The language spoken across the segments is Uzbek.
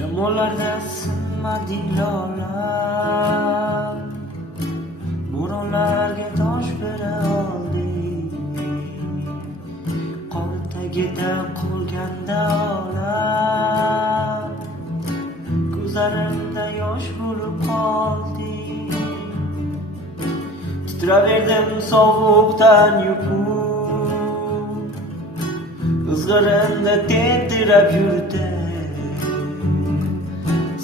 Shamollarda sinmading lolam, bo'ronlarga tosh bera olding, qor tagida qolganda olam, ko'zlarimda yosh bo'lib qolding. Titraverdim sovuqdan yupun, izg'irinda tentirab yurdim.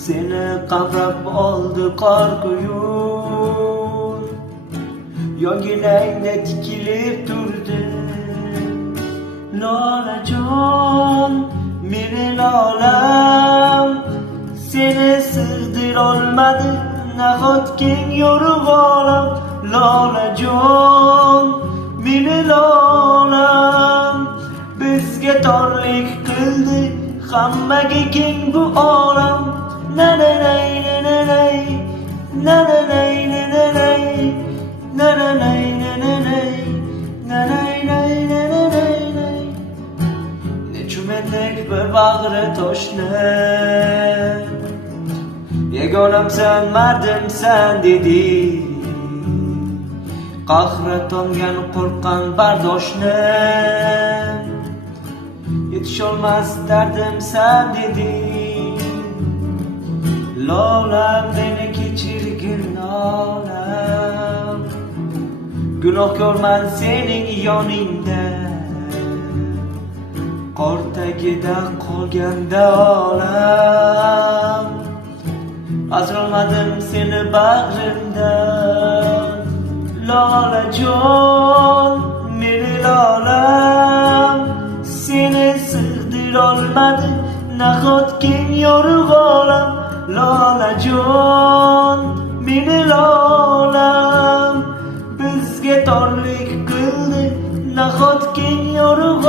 Seni qavrab oldi qor quyun, yonginangda tikilib turdim. Lolajon, meni lolam, seni sig'dirolmadi nahot keng yorug' olam. Lolajon, meni lolam, bizga torlik qildi hammaga keng bu olam. Na na na na na na na na na na na na na na na na na. Nechumendek bir bag'ri toshni, yegonamsan mardimsan dedi, qahri tomgan qo'rqqan bardoshni, yetisholmas dardimsan dedi. Lolam, meni kechirgin lolam, gunohkorman sening yoningda, qor tagida qolganda olam, asrolmadim seni bag'rimdan. Lolajon, meni lolam, seni sig'dirolmadi nahot keng yorug' olam. Lolajon, meni lolam, bizga torlik qildi nahot keng yorug'